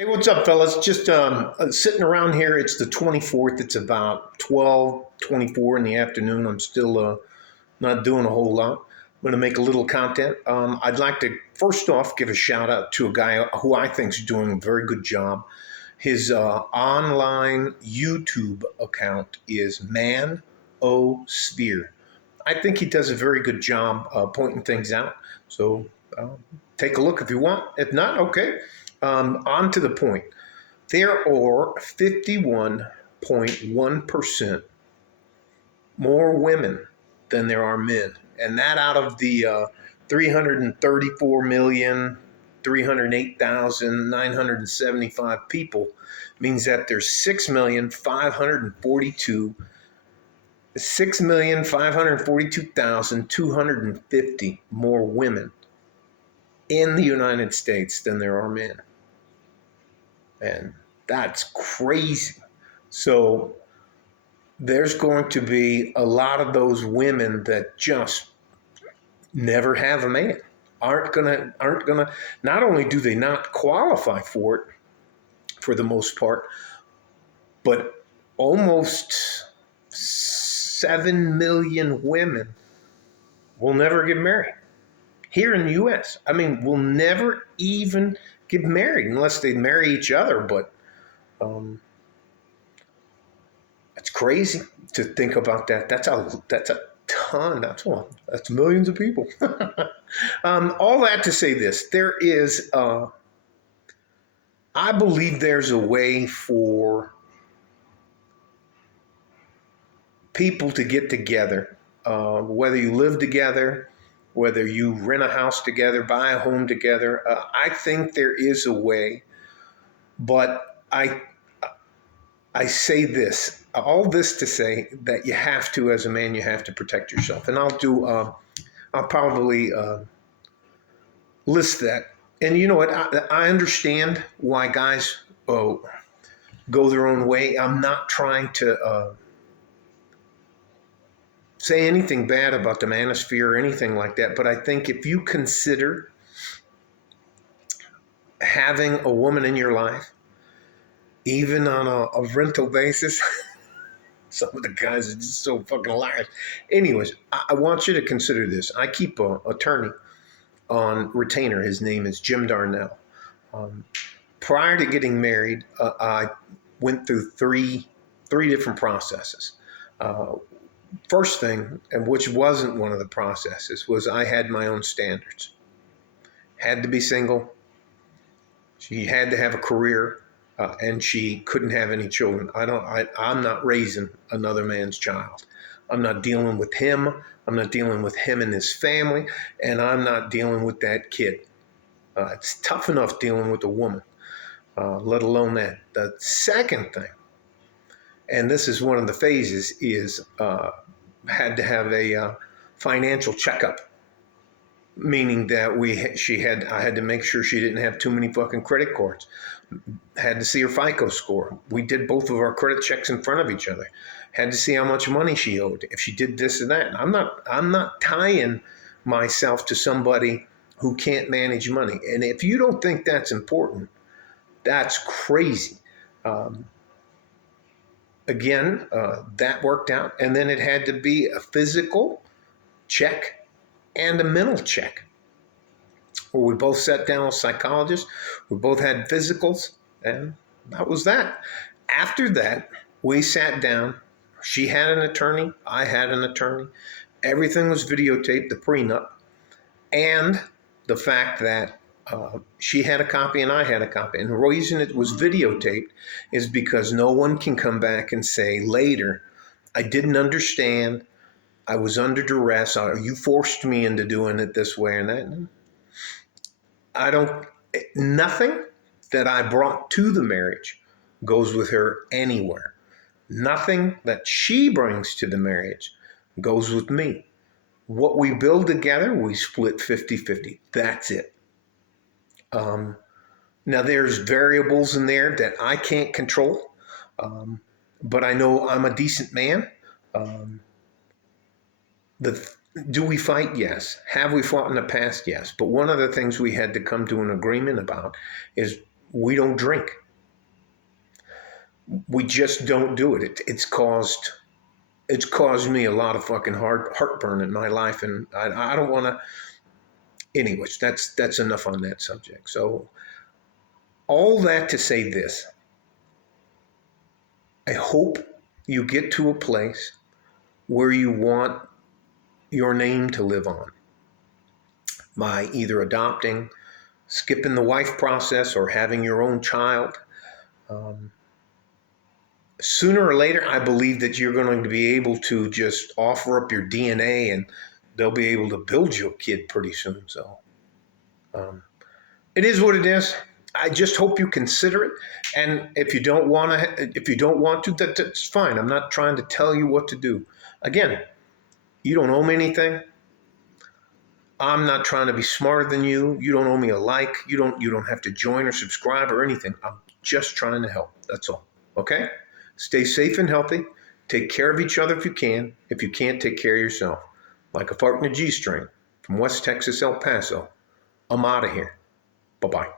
Hey, what's up, fellas? Just sitting around here. It's the 24th. It's about 12:24 in the afternoon. I'm still not doing a whole lot. I'm going to make a little content. I'd like to first off give a shout out to a guy who I think is doing a very good job. His online YouTube account is Man O Sphere. I think he does a very good job pointing things out. So uh, take a look if you want. If not, okay. On to the point. There are 51.1% more women than there are men. And that out of the 334,308,975 people means that there's 6,542,250 more women in the United States than there are men. And that's crazy. So there's going to be a lot of those women that just never have a man. Aren't gonna not only do they not qualify for it for the most part, but almost 7 million women will never get married here in the US. I mean, will never even get married unless they marry each other, but um, it's crazy to think about that. That's a ton. That's millions of people. All that to say this: I believe there's a way for people to get together, whether you live together, whether you rent a house together, buy a home together. I think there is a way, but I say this, all this to say that you have to, as a man, you have to protect yourself. And I'll probably list that. And you know what? I understand why guys go their own way. I'm not trying to say anything bad about the manosphere or anything like that. But I think if you consider having a woman in your life, even on a rental basis, some of the guys are just so fucking liars. Anyways, I want you to consider this. I keep an attorney on retainer. His name is Jim Darnell. Um, Prior to getting married, I went through three different processes. Uh, First thing, and which wasn't one of the processes, was I had my own standards. Had to be single. She had to have a career, and she couldn't have any children. I'm not raising another man's child. I'm not dealing with him. I'm not dealing with him and his family, and I'm not dealing with that kid. It's tough enough dealing with a woman, let alone that. The second thing, and this is one of the phases, is had to have a financial checkup, meaning that I had to make sure she didn't have too many fucking credit cards. Had to see her FICO score. We did both of our credit checks in front of each other. Had to see how much money she owed, if she did this and that. I'm not tying myself to somebody who can't manage money. And if you don't think that's important, that's crazy. Um, that worked out. And then it had to be a physical check and a mental check, where we both sat down with psychologists. We both had physicals, and that was that. After that, we sat down. She had an attorney. I had an attorney. Everything was videotaped, the prenup, and the fact that she had a copy and I had a copy. And the reason it was videotaped is because no one can come back and say later, I didn't understand. I was under duress. Or you forced me into doing it this way and that. I don't, nothing that I brought to the marriage goes with her anywhere. Nothing that she brings to the marriage goes with me. What we build together, we split 50-50. That's it. Now, there's variables in there that I can't control, but I know I'm a decent man. Um, the Do we fight? Yes. Have we fought in the past? Yes. But one of the things we had to come to an agreement about is We don't drink. We just don't do it. It's caused me a lot of fucking heartburn in my life, and I don't want to. Anyways, that's enough on that subject. So all that to say this: I hope you get to a place where you want your name to live on by either adopting, skipping the wife process, or having your own child. Um, Sooner or later, I believe that you're going to be able to just offer up your DNA and they'll be able to build you a kid pretty soon. So um, it is what it is. I just hope you consider it. And if you don't want to, that's fine. I'm not trying to tell you what to do. Again, you don't owe me anything. I'm not trying to be smarter than you. You don't owe me a like. You don't have to join or subscribe or anything. I'm just trying to help. That's all. Okay? Stay safe and healthy. Take care of each other if you can. If you can't, take care of yourself. Like a fart in a G-string from West Texas, El Paso. I'm out of here. Bye-bye.